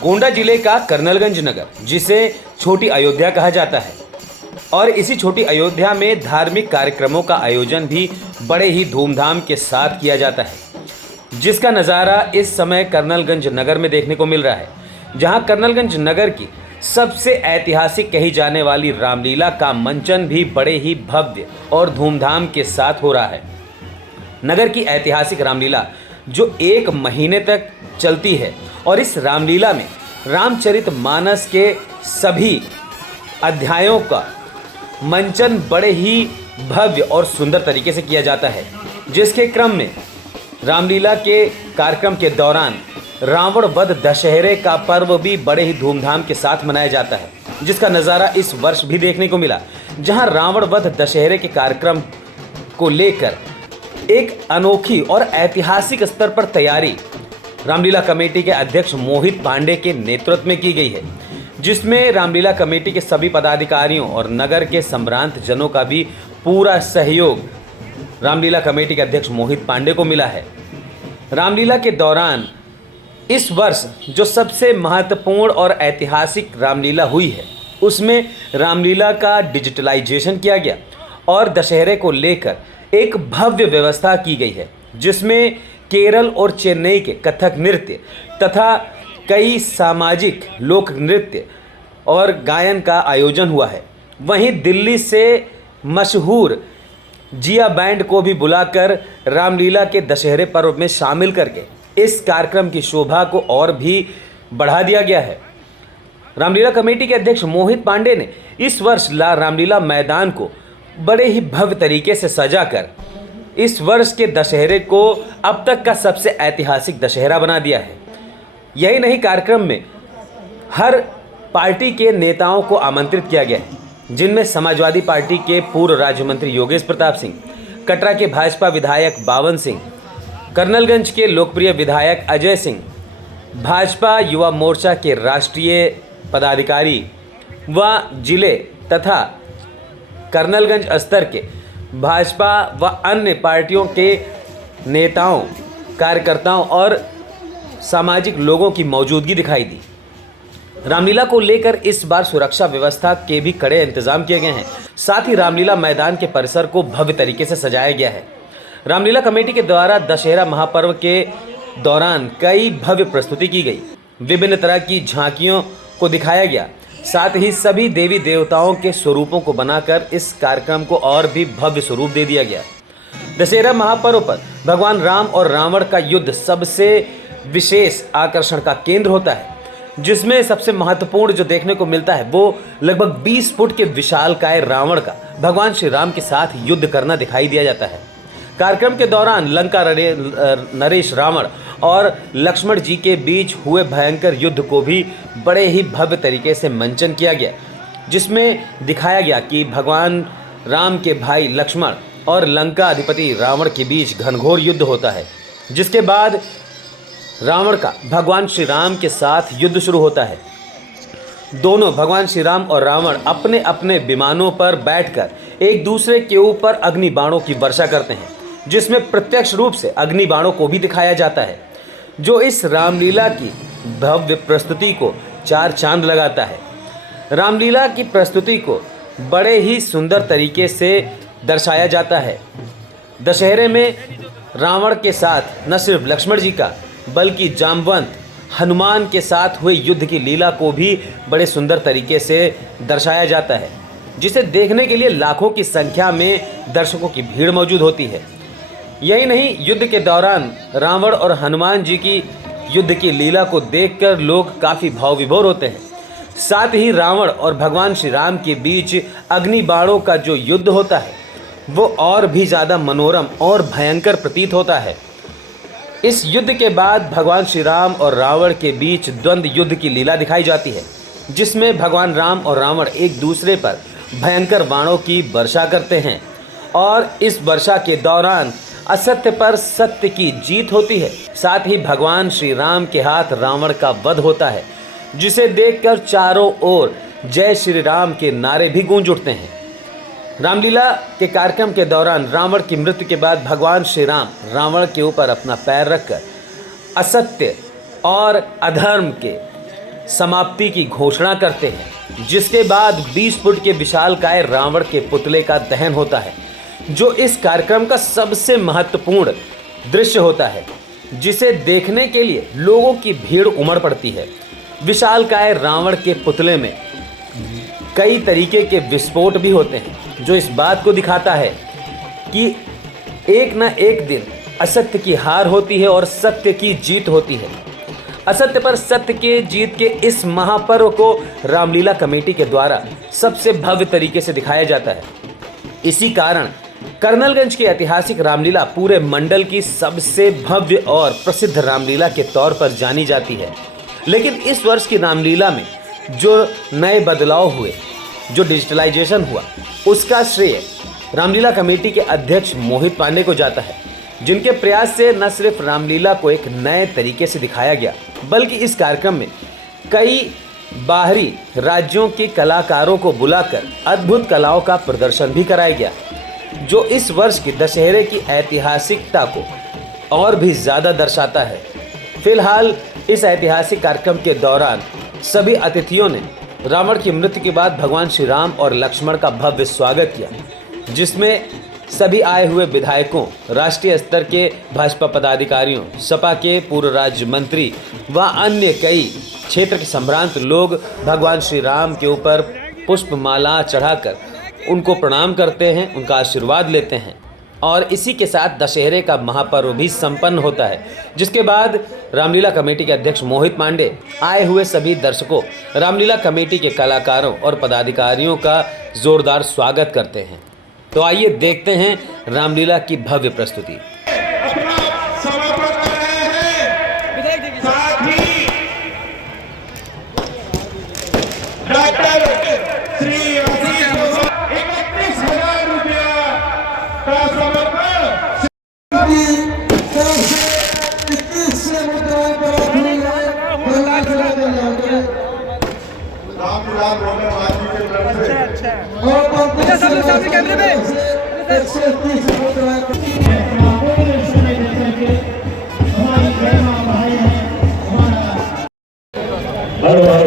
गोंडा जिले का कर्नलगंज नगर, जिसे छोटी अयोध्या कहा जाता है, और इसी छोटी अयोध्या में धार्मिक कार्यक्रमों का आयोजन भी बड़े ही धूमधाम के साथ किया जाता है, जिसका नज़ारा इस समय कर्नलगंज नगर में देखने को मिल रहा है। जहां कर्नलगंज नगर की सबसे ऐतिहासिक कही जाने वाली रामलीला का मंचन भी बड़े ही भव्य और धूमधाम के साथ हो रहा है। नगर की ऐतिहासिक रामलीला जो 1 महीने तक चलती है, और इस रामलीला में रामचरितमानस के सभी अध्यायों का मंचन बड़े ही भव्य और सुंदर तरीके से किया जाता है, जिसके क्रम में रामलीला के कार्यक्रम के दौरान रावण वध दशहरे का पर्व भी बड़े ही धूमधाम के साथ मनाया जाता है, जिसका नज़ारा इस वर्ष भी देखने को मिला। जहां रावण वध दशहरे के कार्यक्रम को लेकर एक अनोखी और ऐतिहासिक स्तर पर तैयारी रामलीला कमेटी के अध्यक्ष मोहित पांडे के नेतृत्व में की गई है, जिसमें रामलीला कमेटी के सभी पदाधिकारियों और नगर के संभ्रांत जनों का भी पूरा सहयोग रामलीला कमेटी के अध्यक्ष मोहित पांडे को मिला है। रामलीला के दौरान इस वर्ष जो सबसे महत्वपूर्ण और ऐतिहासिक रामलीला हुई है, उसमें रामलीला का डिजिटलाइजेशन किया गया और दशहरे को लेकर एक भव्य व्यवस्था की गई है, जिसमें केरल और चेन्नई के कथक नृत्य तथा कई सामाजिक लोक नृत्य और गायन का आयोजन हुआ है। वहीं दिल्ली से मशहूर जिया बैंड को भी बुलाकर रामलीला के दशहरे पर्व में शामिल करके इस कार्यक्रम की शोभा को और भी बढ़ा दिया गया है। रामलीला कमेटी के अध्यक्ष मोहित पांडे ने इस वर्ष रामलीला मैदान को बड़े ही भव्य तरीके से सजाकर इस वर्ष के दशहरे को अब तक का सबसे ऐतिहासिक दशहरा बना दिया है। यही नहीं, कार्यक्रम में हर पार्टी के नेताओं को आमंत्रित किया गया है, जिनमें समाजवादी पार्टी के पूर्व राज्य मंत्री योगेश प्रताप सिंह, कटरा के भाजपा विधायक बावन सिंह, कर्नलगंज के लोकप्रिय विधायक अजय सिंह, भाजपा युवा मोर्चा के राष्ट्रीय पदाधिकारी व जिले तथा कर्नलगंज स्तर के भाजपा व अन्य पार्टियों के नेताओं, कार्यकर्ताओं और सामाजिक लोगों की मौजूदगी दिखाई दी। रामलीला को लेकर इस बार सुरक्षा व्यवस्था के भी कड़े इंतजाम किए गए हैं। साथ ही रामलीला मैदान के परिसर को भव्य तरीके से सजाया गया है। रामलीला कमेटी के द्वारा दशहरा महापर्व के दौरान कई भव्य प्रस्तुति की गई, विभिन्न तरह की झांकियों को दिखाया गया। साथ ही सभी देवी देवताओं के स्वरूपों को बनाकर इस कार्यक्रम को और भी भव्य स्वरूप दे दिया गया। दशहरा महापर्व पर भगवान राम और रावण का युद्ध सबसे विशेष आकर्षण का केंद्र होता है, जिसमें सबसे महत्वपूर्ण जो देखने को मिलता है वो लगभग 20 फुट के विशालकाय रावण का भगवान श्री राम के साथ युद्ध करना दिखाई दिया जाता है। कार्यक्रम के दौरान लंका नरेश रावण और लक्ष्मण जी के बीच हुए भयंकर युद्ध को भी बड़े ही भव्य तरीके से मंचन किया गया, जिसमें दिखाया गया कि भगवान राम के भाई लक्ष्मण और लंका अधिपति रावण के बीच घनघोर युद्ध होता है, जिसके बाद रावण का भगवान श्री राम के साथ युद्ध शुरू होता है। दोनों भगवान श्री राम और रावण अपने अपने विमानों पर बैठकर एक दूसरे के ऊपर अग्नि बाणों की वर्षा करते हैं, जिसमें प्रत्यक्ष रूप से अग्नि बाणों को भी दिखाया जाता है, जो इस रामलीला की भव्य प्रस्तुति को 4 चांद लगाता है। रामलीला की प्रस्तुति को बड़े ही सुंदर तरीके से दर्शाया जाता है। दशहरे में रावण के साथ न सिर्फ लक्ष्मण जी का बल्कि जामवंत हनुमान के साथ हुए युद्ध की लीला को भी बड़े सुंदर तरीके से दर्शाया जाता है, जिसे देखने के लिए लाखों की संख्या में दर्शकों की भीड़ मौजूद होती है। यही नहीं, युद्ध के दौरान रावण और हनुमान जी की युद्ध की लीला को देखकर लोग काफ़ी भाव विभोर होते हैं। साथ ही रावण और भगवान श्री राम के बीच अग्नि बाणों का जो युद्ध होता है वो और भी ज़्यादा मनोरम और भयंकर प्रतीत होता है। इस युद्ध के बाद भगवान श्री राम और रावण के बीच द्वंद्व युद्ध की लीला दिखाई जाती है, जिसमें भगवान राम और रावण एक दूसरे पर भयंकर बाणों की वर्षा करते हैं, और इस वर्षा के दौरान असत्य पर सत्य की जीत होती है। साथ ही भगवान श्री राम के हाथ रावण का वध होता है, जिसे देखकर चारों ओर जय श्री राम के नारे भी गूंज उठते हैं। रामलीला के कार्यक्रम के दौरान रावण की मृत्यु के बाद भगवान श्री राम रावण के ऊपर अपना पैर रखकर असत्य और अधर्म के समाप्ति की घोषणा करते हैं, जिसके बाद 20 फुट के विशालकाय रावण के पुतले का दहन होता है, जो इस कार्यक्रम का सबसे महत्वपूर्ण दृश्य होता है, जिसे देखने के लिए लोगों की भीड़ उमड़ पड़ती है। विशालकाय रावण के पुतले में कई तरीके के विस्फोट भी होते हैं, जो इस बात को दिखाता है कि एक न एक दिन असत्य की हार होती है और सत्य की जीत होती है। असत्य पर सत्य के जीत के इस महापर्व को रामलीला कमेटी के द्वारा सबसे भव्य तरीके से दिखाया जाता है। इसी कारण कर्नलगंज की ऐतिहासिक रामलीला पूरे मंडल की सबसे भव्य और प्रसिद्ध रामलीला के तौर पर जानी जाती है। लेकिन इस वर्ष की रामलीला में जो नए बदलाव हुए, जो डिजिटलाइजेशन हुआ, उसका श्रेय रामलीला कमेटी के अध्यक्ष मोहित पांडे को जाता है, जिनके प्रयास से न सिर्फ रामलीला को एक नए तरीके से दिखाया गया, बल्कि इस कार्यक्रम में कई बाहरी राज्यों के कलाकारों को बुलाकर अद्भुत कलाओं का प्रदर्शन भी कराया गया, जो इस वर्ष की दशहरे की ऐतिहासिकता को और भी ज़्यादा दर्शाता है। फिलहाल इस ऐतिहासिक कार्यक्रम के दौरान सभी अतिथियों ने रावण की मृत्यु के बाद भगवान श्री राम और लक्ष्मण का भव्य स्वागत किया, जिसमें सभी आए हुए विधायकों, राष्ट्रीय स्तर के भाजपा पदाधिकारियों, सपा के पूर्व राज्य मंत्री व अन्य कई क्षेत्र के संभ्रांत लोग भगवान श्री राम के ऊपर पुष्पमाला चढ़ाकर उनको प्रणाम करते हैं, उनका आशीर्वाद लेते हैं और इसी के साथ दशहरे का महापर्व भी संपन्न होता है, जिसके बाद रामलीला कमेटी के अध्यक्ष मोहित पांडे आए हुए सभी दर्शकों, रामलीला कमेटी के कलाकारों और पदाधिकारियों का जोरदार स्वागत करते हैं। तो आइए देखते हैं रामलीला की भव्य प्रस्तुति। और